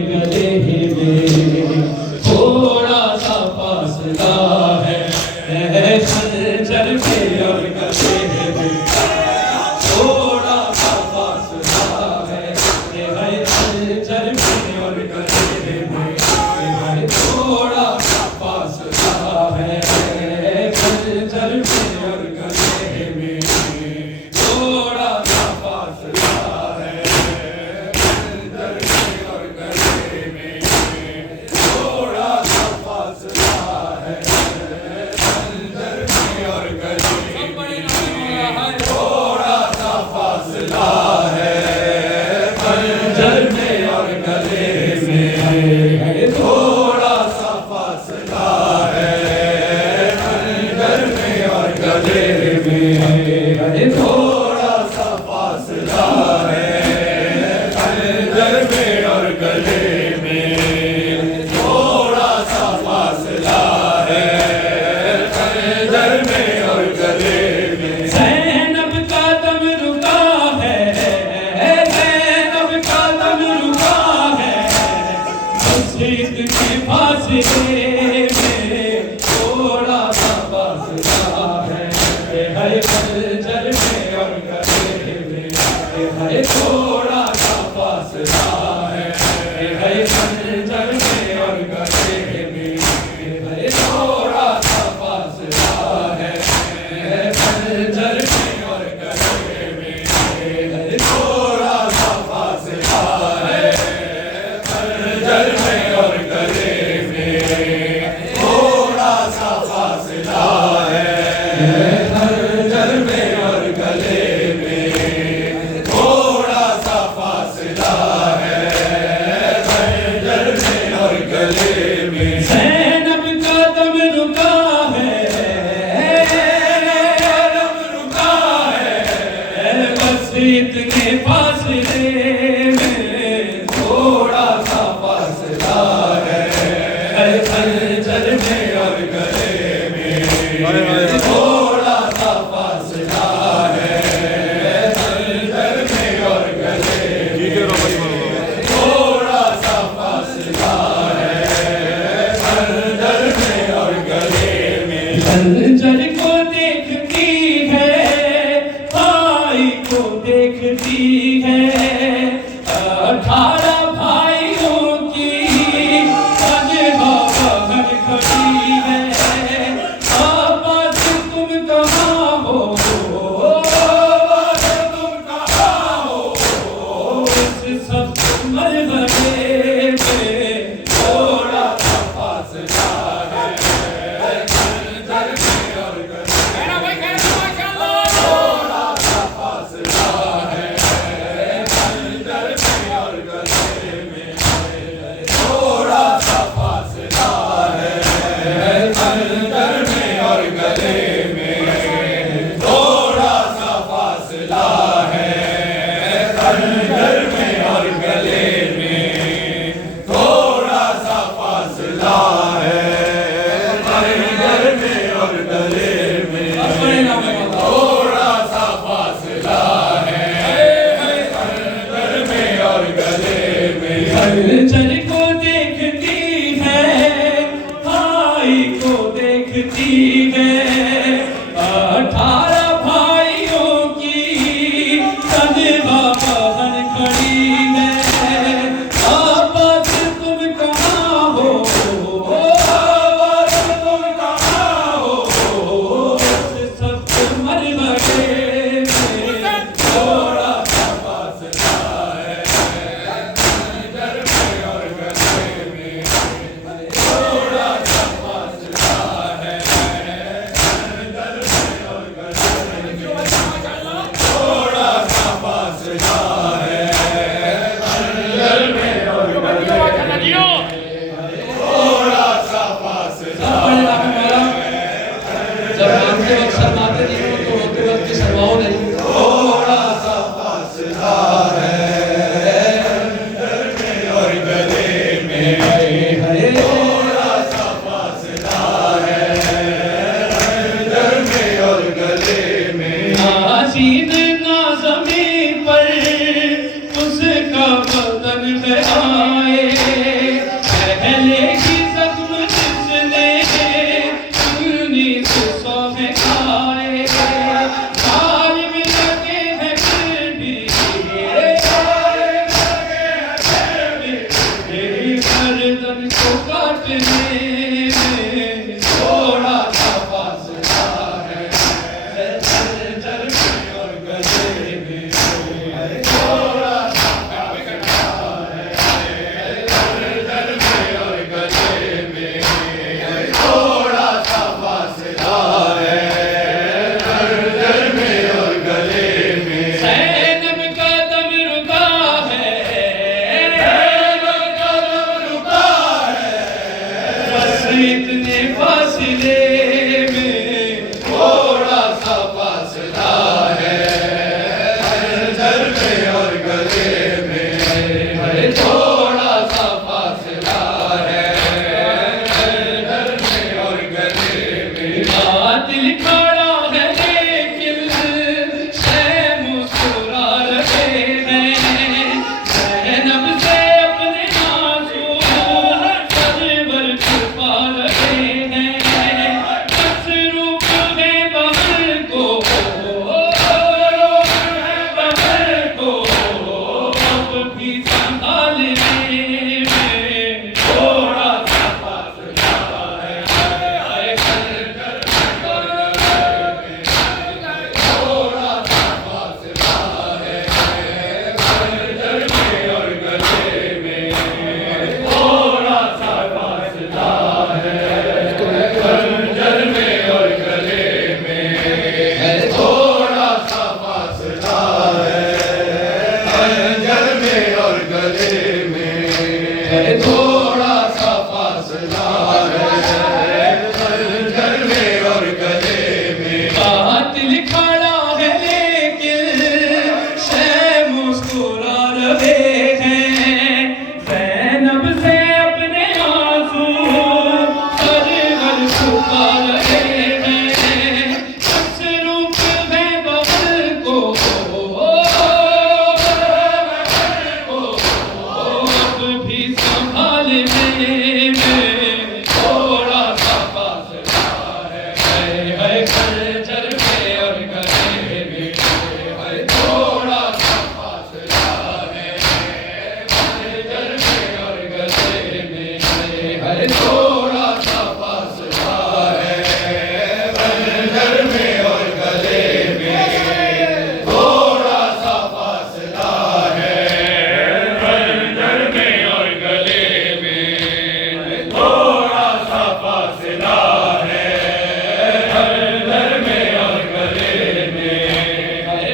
गले में थोड़ा सा फासला है, खंजर में और गले में थोड़ा सा फासला है, खंजर में और गले में थोड़ा सा फासला है, खंजर में और गले में थोड़ा सा फासला है, खंजर में और गले में थोड़ा सा फासला है, खंजर में और गले में थोड़ा सा फासला है, खंजर में और गले में थोड़ा सा फासला है, खंजर में और गले में थोड़ा सा फासला है, खंजर में और गले में थोड़ा सा फासला है, खंजर में और गले में ज़ैनब का दम रुका है, ज़ैनब का दम रुका है, मस्जिद के फासले में थोड़ा सा फासला है, खंजर में और गले में थोड़ा सा फासला है, खंजर में और गले में थोड़ा सा फासला है, खंजर में और गले में थोड़ा सा फासला है, खंजर में और गले में थोड़ा सा फासला है, खंजर में और गले में थोड़ा सा फासला है, खंजर में और गले में ज़ैनब का दम रुका है, दम रुका है, मस्जिद के फासले में थोड़ा सा फासला है, खंजर में और गले में थोड़ा सा फासला है, खंजर में और गले में थोड़ा सा फासला है, खंजर में और गले में खंजर को देखती है, भाई को देखती है, 18 भाइयों की तन्हा बहन खड़ी है, आवाज़ तुम कहाँ हो, आवाज़ तुम कहाँ हो, इस सब मरहले में थोड़ा सा फासला है, खंजर में और गले में थोड़ा सा फासला है, खंजर में और गले में थोड़ा सा फासला है, खंजर में और गले में थोड़ा सा फासला है, खंजर में और गले में थोड़ा सा फासला है, खंजर में और गले में थोड़ा सा फासला है, खंजर में और गले में खंजर को देखती है, भाई को देखती है, 18 भाइयों की तन्हा बहन खड़ी है, आवाज़ तुम कहाँ हो, आवाज़ तुम कहाँ हो, इस सब मरहले में थोड़ा सा फासला है, खंजर में और सपने में थोड़ा सा फासला है, जर में और गले में थोड़ा सा फासला है, जर में और गले में थोड़ा सा फासला है, जर में और गले में। ज़ैनब का दम रुका है, ज़ैनब का दम रुका है, बस इतने फासले में थोड़ा सा फासला है, जर में और गले में थोड़ा सा फासला है, जर में और गले में। दिल खड़ा है लेकिन शह मुस्कुरा रहे हैं, ज़ैनब से अपने आंसू सरवर छुपा रहे हैं, मसरूफ है बहर को, बहर को अब भी संभालने में थोड़ा सा फासला है, थोड़ा सा फासला है, जर में और गले में थोड़ा सा फासला है, जर में और गले में थोड़ा सा फासला है, जर में और गले में थोड़ा सा फासला है, जर में और गले में। दिल खड़ा है लेकिन शह मुस्कुरा रहे हैं, ज़ैनब से अपने आंसू सरवर छुपा रहे हैं, मसरूफ है बहर को, अब भी संभालने में थोड़ा सा फासला है, जर में और गले में थोड़ा सा फासला है, जर में और गले में थोड़ा सा फासला है, जर में और गले में थोड़ा सा फासला है, जर में और गले में थोड़ा सा फासला है, जर में और गले में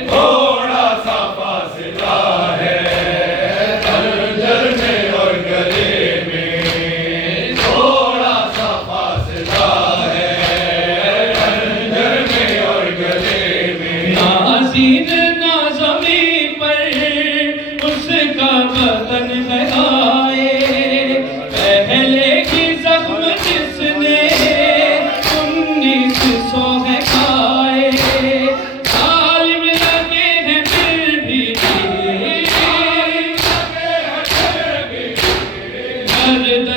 थोड़ा सा फासला है, जर में और गले में थोड़ा सा फासला है, जर में और गले में। नाज़ीन ना ज़मीं पर उसका बदन है आए, पहले की ज़ख्म जिसने 1900 है खाए, जालिम लगे हैं फिर भी गर्दन